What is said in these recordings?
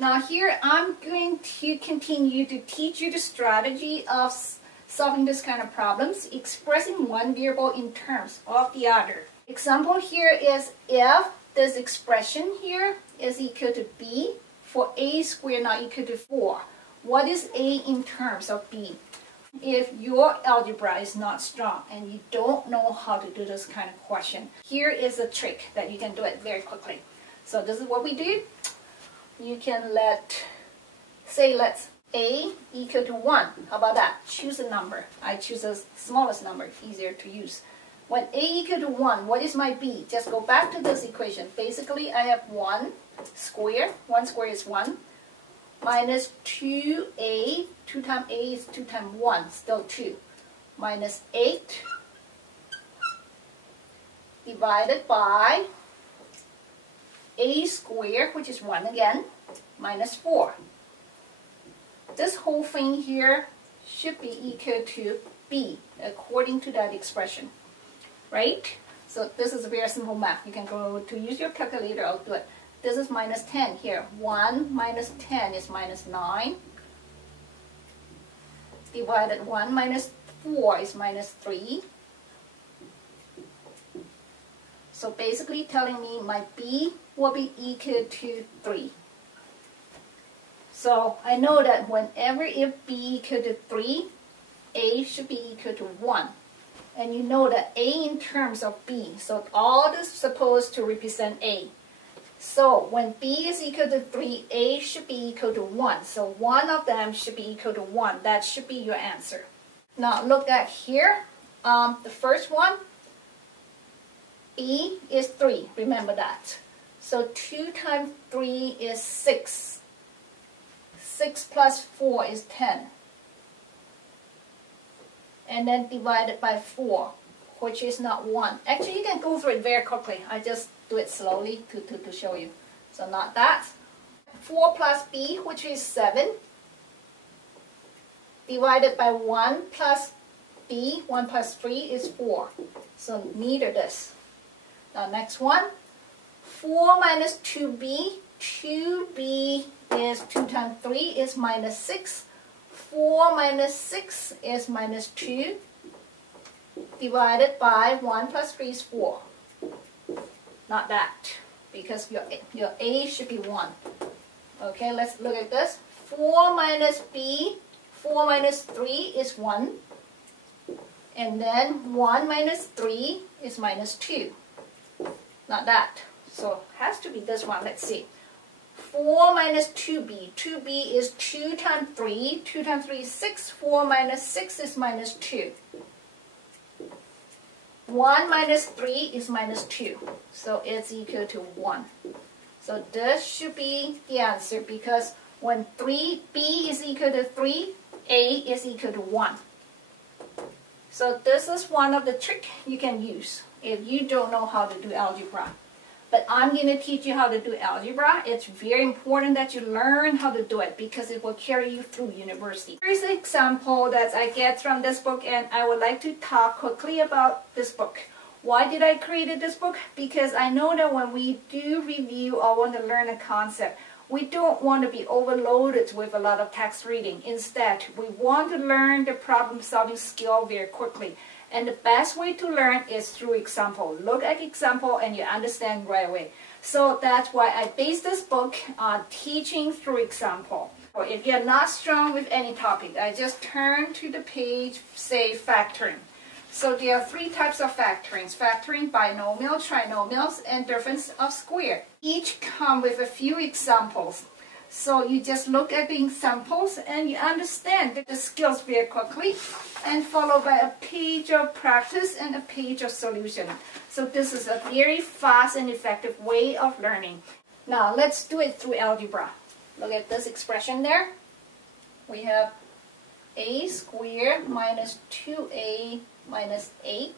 Now here I'm going to continue to teach you the strategy of solving this kind of problems, expressing one variable in terms of the other. Example here is if this expression here is equal to b for a squared not equal to 4. What is a in terms of b? If your algebra is not strong and you don't know how to do this kind of question, here is a trick that you can do it very quickly. So this is what we do. You can let's a equal to 1. How about that? Choose a number. I choose the smallest number, easier to use. When a equal to 1, what is my b? Just go back to this equation. Basically, I have 1 squared. 1 squared is 1. Minus 2a. 2 times a is 2 times 1, still 2. Minus 8 divided by a squared, which is 1 again, minus 4. This whole thing here should be equal to b, according to that expression, right? So this is a very simple math. You can go to use your calculator, I'll do it. This is minus 10 here. 1 minus 10 is minus 9. Divided 1 minus 4 is minus 3. So basically telling me my b will be equal to 3. So I know that whenever if b equal to 3, a should be equal to 1. And you know that a in terms of b, so all this is supposed to represent a. So when b is equal to 3, a should be equal to 1. So one of them should be equal to 1. That should be your answer. Now look at here. The first one, b is 3. Remember that. So 2 times 3 is 6. 6 plus 4 is 10. And then divided by 4, which is not 1. Actually, you can go through it very quickly. I just do it slowly to show you. So not that. 4 plus b, which is 7, divided by 1 plus b, 1 plus 3 is 4. So neither this. Now next one, 4 minus 2b. 2b is 2 times 3 is minus 6. 4 minus 6 is minus 2. Divided by 1 plus 3 is 4. Not that, because your a should be 1. Okay, let's look at this. 4 minus b, 4 minus 3 is 1. And then 1 minus 3 is minus 2. Not that. So it has to be this one. Let's see. 4 minus 2b. 2b is 2 times 3. 2 times 3 is 6. 4 minus 6 is minus 2. 1 minus 3 is minus 2. So it's equal to 1. So this should be the answer, because when b is equal to 3, a is equal to 1. So this is one of the tricks you can use if you don't know how to do algebra. But I'm going to teach you how to do algebra. It's very important that you learn how to do it, because it will carry you through university. Here's an example that I get from this book, and I would like to talk quickly about this book. Why did I create this book? Because I know that when we do review or want to learn a concept, we don't want to be overloaded with a lot of text reading. Instead, we want to learn the problem-solving skill very quickly. And the best way to learn is through example. Look at example and you understand right away. So that's why I based this book on teaching through example. Or if you're not strong with any topic, I just turn to the page, say factoring. So there are 3 types of factorings. Factoring binomial, trinomials, and difference of square. Each come with a few examples. So you just look at the examples and you understand the skills very quickly, and followed by a page of practice and a page of solution. So this is a very fast and effective way of learning. Now let's do it through algebra. Look at this expression there. We have a squared minus 2a minus 8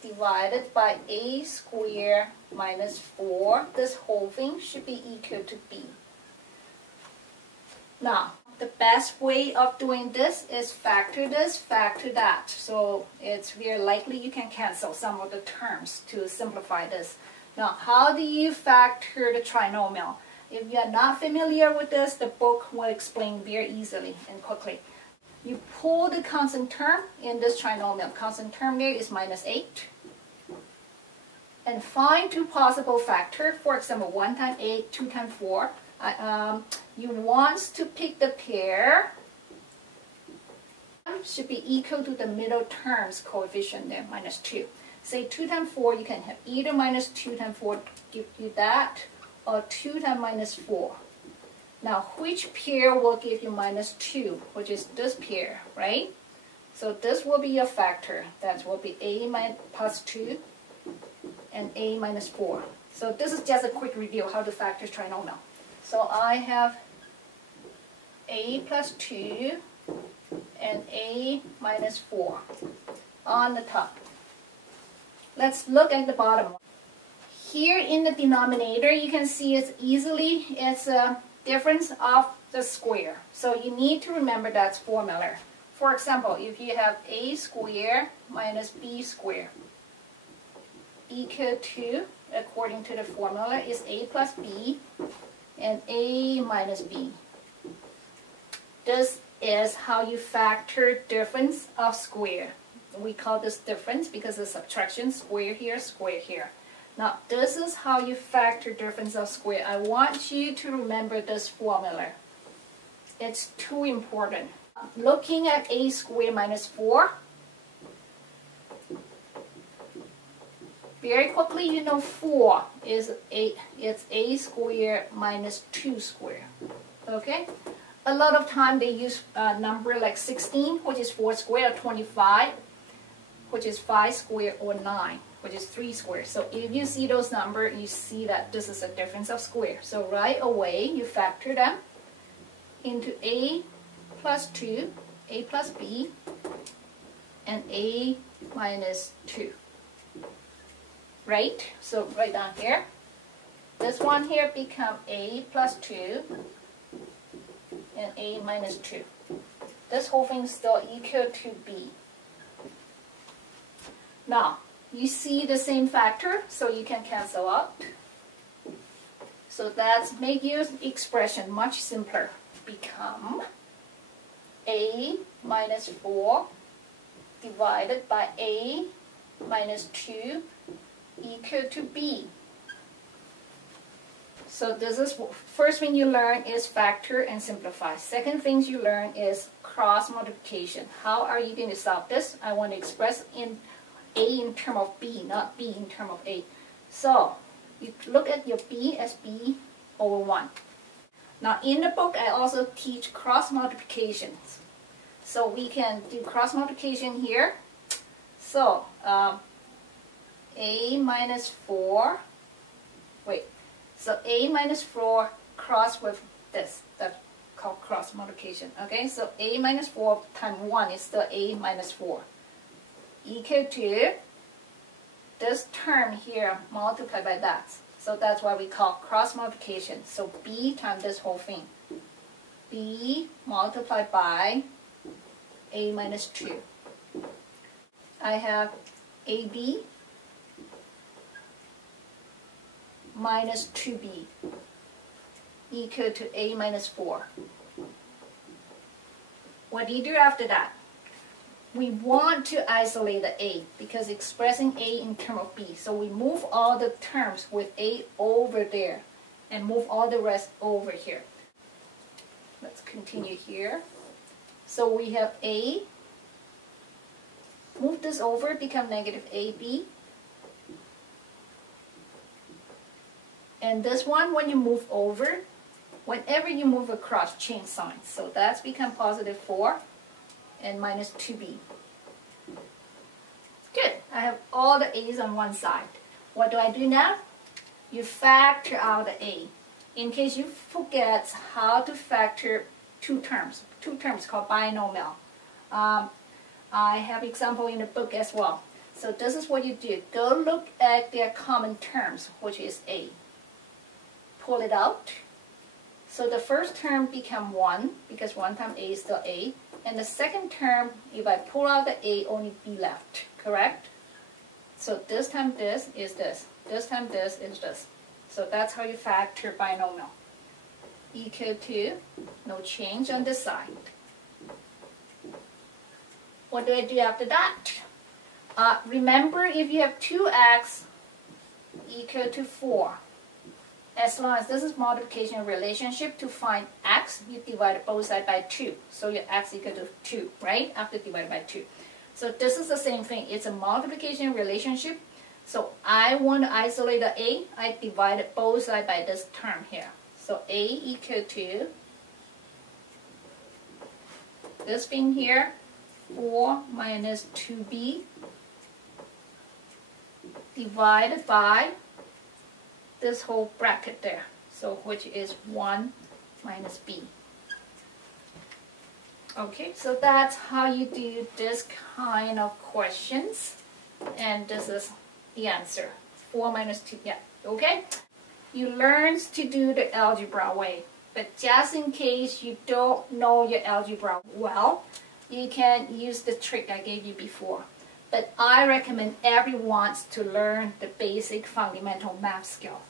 divided by a squared minus 4. This whole thing should be equal to b. Now, the best way of doing this is factor this, factor that. So it's very likely you can cancel some of the terms to simplify this. Now, how do you factor the trinomial? If you are not familiar with this, the book will explain very easily and quickly. You pull the constant term in this trinomial. Constant term there is minus 8. And find two possible factors. For example, 1 times 8, 2 times 4. You want to pick the pair should be equal to the middle term's coefficient there, minus 2. Say 2 times 4, you can have either minus 2 times 4 give you that, or 2 times minus 4. Now, which pair will give you minus 2, which is this pair, right? So this will be a factor. That will be a plus 2 and a minus 4. So this is just a quick review how to factor trinomial. So I have a plus 2 and a minus 4 on the top. Let's look at the bottom. Here in the denominator, you can see it's a difference of the square. So you need to remember that formula. For example, if you have a squared minus b squared equal to, according to the formula, is a plus b and a minus b. This is how you factor difference of square. We call this difference because it's subtraction, square here, square here. Now, this is how you factor difference of square. I want you to remember this formula. It's too important. Looking at a squared minus 4, very quickly you know 4 is it's a squared minus 2 squared. Okay? A lot of time they use a number like 16, which is 4 squared, or 25, which is 5 squared, or 9, which is 3 squared. So if you see those numbers, you see that this is a difference of square. So right away, you factor them into a plus 2, a plus b, and a minus 2. Right? So right down here. This one here become a plus 2 and a minus 2. This whole thing is still equal to b. Now, you see the same factor, so you can cancel out. So that's make your expression much simpler. Become a minus 4 divided by a minus 2 equal to b. So this is first thing you learn is factor and simplify. Second thing you learn is cross multiplication. How are you going to solve this? I want to express in a in term of b, not b in term of a. So you look at your b as b over 1. Now in the book I also teach cross multiplications. So we can do cross multiplication here. So a minus 4, so a minus 4 cross with this, that's called cross multiplication. Okay, so a minus 4 times 1 is still a minus 4 equal to this term here multiplied by that. So that's why we call cross multiplication. So b times this whole thing. B multiplied by a minus 2. I have ab minus 2b equal to a minus 4. What do you do after that? We want to isolate the a because expressing a in terms of b. So we move all the terms with a over there and move all the rest over here. Let's continue here. So we have a, move this over, become negative ab. And this one, when you move over, whenever you move across, change signs. So that's become positive 4 and minus 2b. Good. I have all the a's on one side. What do I do now? You factor out the a. In case you forget how to factor two terms called binomial. I have example in the book as well. So this is what you do. Go look at their common terms, which is a. Pull it out. So the first term become 1 because 1 times a is still a. And the second term, if I pull out the a, only b left. Correct? So this time this is this. This time this is this. So that's how you factor binomial. equal to, no change on the side. What do I do after that? Remember, if you have 2x equal to 4, as long as this is multiplication relationship, to find x, you divide both sides by 2. So your x equal to 2, right? After divided by 2. So this is the same thing. It's a multiplication relationship. So I want to isolate the a. I divided both sides by this term here. So a equal to this thing here, 4 minus 2b divided by this whole bracket there. So which is 1 minus b. Okay, so that's how you do this kind of questions. And this is the answer. 4 minus 2, yeah, okay? You learn to do the algebra way. But just in case you don't know your algebra well, you can use the trick I gave you before. But I recommend everyone to learn the basic fundamental math skill.